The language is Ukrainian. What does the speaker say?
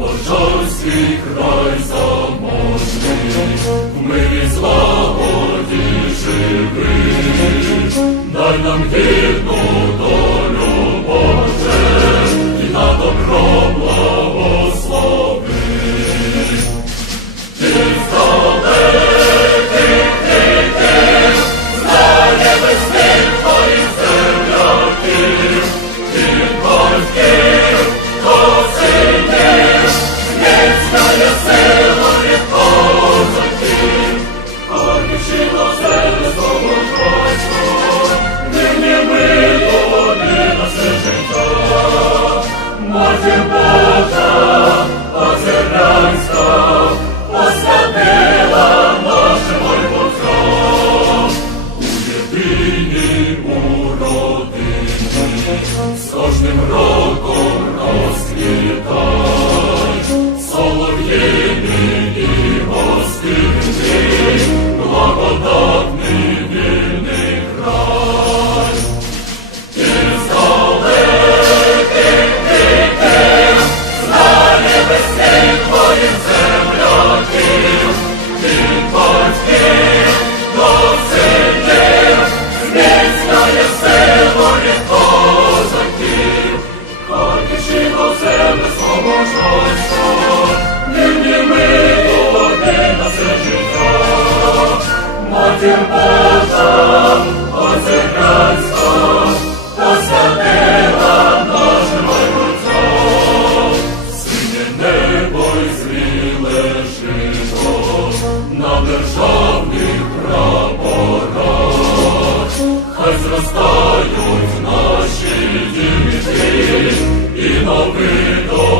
Божорський край заможний, в мирі злагоді живи, дай нам гір. Impossible! Матір Божа, озеркальство, посадила наш майбутньо, синє небо і на державних прапорах, хай зростають наші діти і нови до.